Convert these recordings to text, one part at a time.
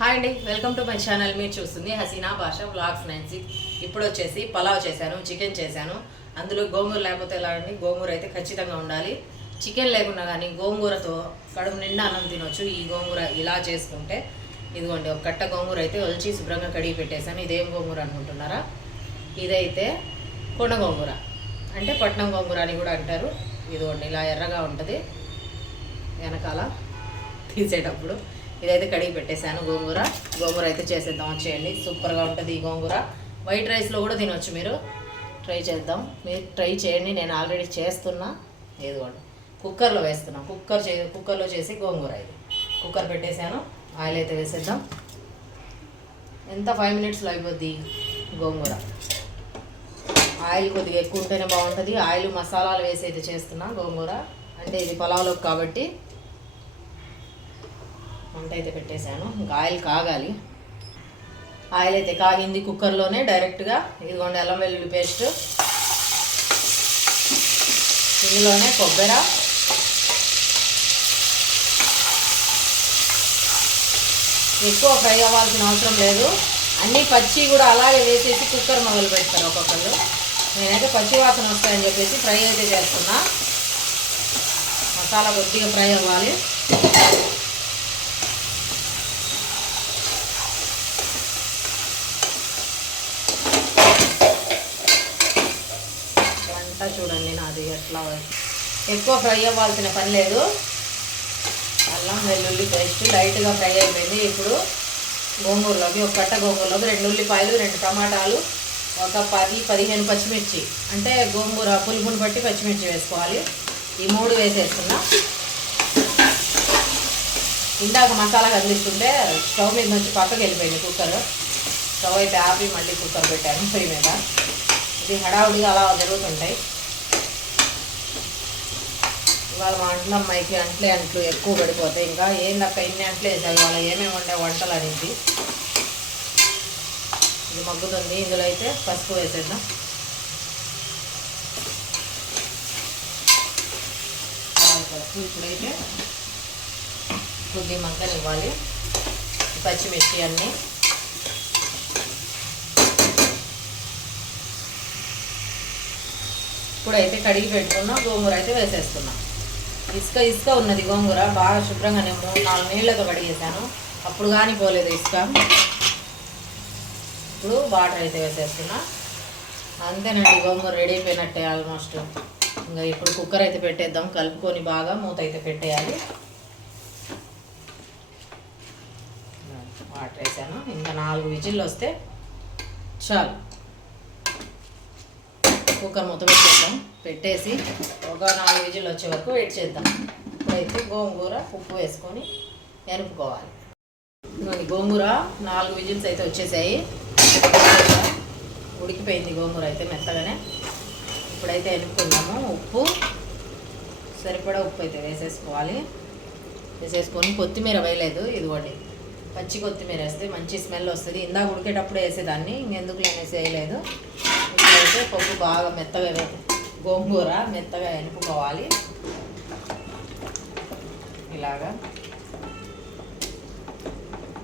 Hi అండి welcome to my channel. మీరు చూస్తుంది హసీనా భాష బ్లాగ్స్ నైన్సీ. ఇప్పుడు వచ్చేసి పలావ్ చేశాను చికెన్ చేశాను. అందులో గోంగూర లేకపోతే ఎలా అండి? గోంగూర అయితే ఖచ్చితంగా ఉండాలి. చికెన్ లేకుండా కానీ గోంగూరతో కడుపు నిండా అన్నం తినొచ్చు. ఈ గోంగూర ఇలా చేసుకుంటే ఇదిగోండి ఒక కట్ట గోంగూర అయితే ఒలిచి శుభ్రంగా కడిగి పెట్టేశాను. ఇదేం గోంగూర అనుకుంటున్నారా? ఇదైతే కొండ గోంగూర. అంటే పట్నం గోంగూర అని కూడా అంటారు. ఇదిగోండి ఇలా ఎర్రగా ఉంటుంది. వెనకాల తీసేటప్పుడు. ఇదైతే కడిగి పెట్టేశాను. గోంగూర. గోంగూర అయితే చేసేద్దాం. వచ్చేయండి సూపర్గా ఉంటుంది ఈ గోంగూర. వైట్ రైస్లో కూడా తినొచ్చు మీరు. ట్రై చేద్దాం. మీరు ట్రై చేయండి. నేను ఆల్రెడీ చేస్తున్నా. కూడా కుక్కర్లో వేస్తున్నా. కుక్కర్ చే కుక్కర్లో చేసి గోంగూర ఇది. కుక్కర్ పెట్టేశాను. ఆయిల్ అయితే వేసేద్దాం. ఎంత ఫైవ్ మినిట్స్లో అయిపోద్ది గోంగూర? ఆయిల్ కొద్దిగా ఎక్కువ ఉంటేనే బాగుంటుంది. ఆయిల్ మసాలాలు వేసి అయితే చేస్తున్నా గోంగూర. అంటే ఇది పొలావులోకి కాబట్టి వంట అయితే పెట్టేశాను. ఇంకా ఆయిల్ కాగాలి. ఆయిల్ అయితే కాగింది కుక్కర్లోనే డైరెక్ట్గా. ఇదిగోండి అల్లం వెల్లుల్లి పేస్ట్. ఇందులోనే కొబ్బరి. ఎక్కువ ఫ్రై అవ్వాల్సిన అవసరం లేదు. అన్నీ పచ్చి కూడా అలాగే వేసేసి కుక్కర్ మొదలు పెడతారు ఒక్కొక్కరు నేనైతే పచ్చి వాసన వస్తాయని చెప్పేసి ఫ్రై అయితే చేస్తున్నా. మసాలా కొద్దిగా ఫ్రై అవ్వాలి వంట చూడండి అట్లా ఎక్కువ ఫ్రై అవ్వాల్సిన పని లేదు. అల్లం వెల్లుల్లి పేస్ట్ లైట్గా ఫ్రై అయిపోయింది. ఇప్పుడు గోంగూరలోకి ఒక కట్ట గోంగూరలోకి రెండు ఉల్లిపాయలు రెండు టమాటాలు ఒక పది పదిహేను పచ్చిమిర్చి. అంటే గోంగూర పులుపుని బట్టి పచ్చిమిర్చి వేసుకోవాలి. ఈ మూడు వేసేస్తున్నా. ఇందాక మసాలా కదిలిస్తుంటే స్టవ్ మీద నుంచి పక్కకి వెళ్ళిపోయింది కుక్కర్ స్టవ్ అయితే ఆపి మళ్ళీ కుక్కర్ పెట్టాను పొయ్యి మీద. ఇది హడావుడిగా అలా జరుగుతుంటాయి. ఇవాళ మా అంట్లో అమ్మాయికి అంట్లే అంట్లు ఎక్కువ పడిపోతాయి. ఇంకా ఏందక్క ఇన్ని అంట్లు వేసావు ఇవాళ? ఏమేమి ఉండే వంటలు అనేది? ఇది మగ్గుతుంది. ఇందులో అయితే పసుపు వేసేద్దాం. పసుపు. ఇప్పుడైతే కొద్ది మగ్గనివ్వాలి పచ్చిమిర్చి అన్నీ. ఇప్పుడైతే కడిగి పెట్టుకున్నాం గోంగూర అయితే వేసేస్తున్నాం. ఇసుక ఇసుక ఉన్నది గోంగూర. బాగా శుభ్రంగా నేను మూడు నాలుగు నీళ్ళతో కడిగేసాను అప్పుడు కానీ పోలేదు ఇసుక. ఇప్పుడు వాటర్ అయితే వేసేస్తున్నా. అంతేనండి గోంగూర రెడీ అయిపోయినట్టే ఆల్మోస్ట్ ఇంకా ఇప్పుడు కుక్కర్ అయితే పెట్టేద్దాం. కలుపుకొని బాగా మూత అయితే పెట్టేయాలి. వాటర్ వేసాను. ఇంకా నాలుగు విజిల్లు వస్తే చాలు. కుక్కర్ మూత పెట్టేద్దాం. పెట్టేసి ఒక నాలుగు విజిల్ వచ్చే వరకు వెయిట్ చేద్దాం. ఇప్పుడైతే గోంగూర ఉప్పు వేసుకొని ఎనుపుకోవాలి. గోంగూర నాలుగు విజిల్స్ అయితే వచ్చేసాయి. ఉడికిపోయింది గోంగూర అయితే మెత్తగానే. ఇప్పుడైతే ఎనుపుకుందాము ఉప్పు. సరిపడా ఉప్పు అయితే వేసేసుకోవాలి. వేసేసుకొని కొత్తిమీర వేయలేదు. ఇదిగోండి. పచ్చి కొత్తిమీర వేస్తే మంచి స్మెల్ వస్తుంది. ఇందాక ఉడికేటప్పుడు వేసేదాన్ని ఇంకెందుకు నేను వేయలేదు. ఇప్పుడైతే పప్పు బాగా మెత్తగా గోంగూర మెత్తగా ఎనుపుకోవాలి ఇలాగా.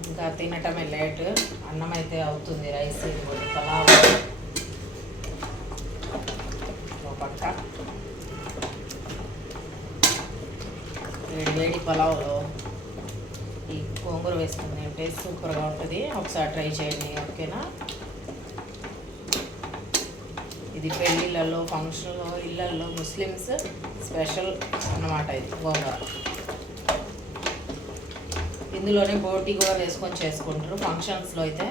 ఇంకా తినటమే లేట్. అన్నం అయితే అవుతుంది రైస్ ఇదిగోండి పలావ్. పక్క. వేడి వేడి పలావ్లో గోంగూర వేసుకుని టేస్ట్ సూపర్గా ఉంటుంది. ఒకసారి ట్రై చేయండి ఓకేనా? ఇది పెళ్ళిళ్ళల్లో ఫంక్షన్లో ఇళ్ళల్లో ముస్లిమ్స్ స్పెషల్ అన్నమాట ఇది గోంగూర. ఇందులోనే బోటి కూడా వేసుకొని చేసుకుంటారు. ఫంక్షన్స్లో అయితే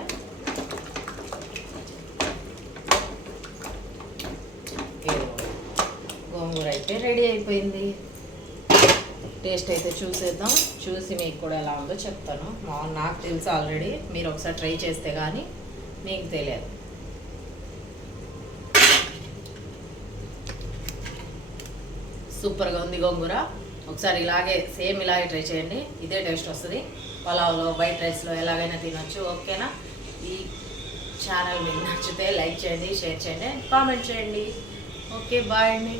గోంగూర అయితే రెడీ అయిపోయింది. టేస్ట్ అయితే చూసేద్దాం. చూసి మీకు కూడా ఎలా ఉందో చెప్తాను. మా నాకు తెలుసు ఆల్రెడీ. మీరు ఒకసారి ట్రై చేస్తే కానీ మీకు తెలియదు. సూపర్గా ఉంది గోంగూర. ఒకసారి ఇలాగే సేమ్ ఇలాగే ట్రై చేయండి. ఇదే టేస్ట్ వస్తుంది. పలావ్లో వైట్ రైస్లో ఎలాగైనా తినొచ్చు. ఓకేనా? ఈ ఛానల్ మీకు నచ్చితే లైక్ చేయండి షేర్ చేయండి కామెంట్ చేయండి. ఓకే బాయ్ అండి.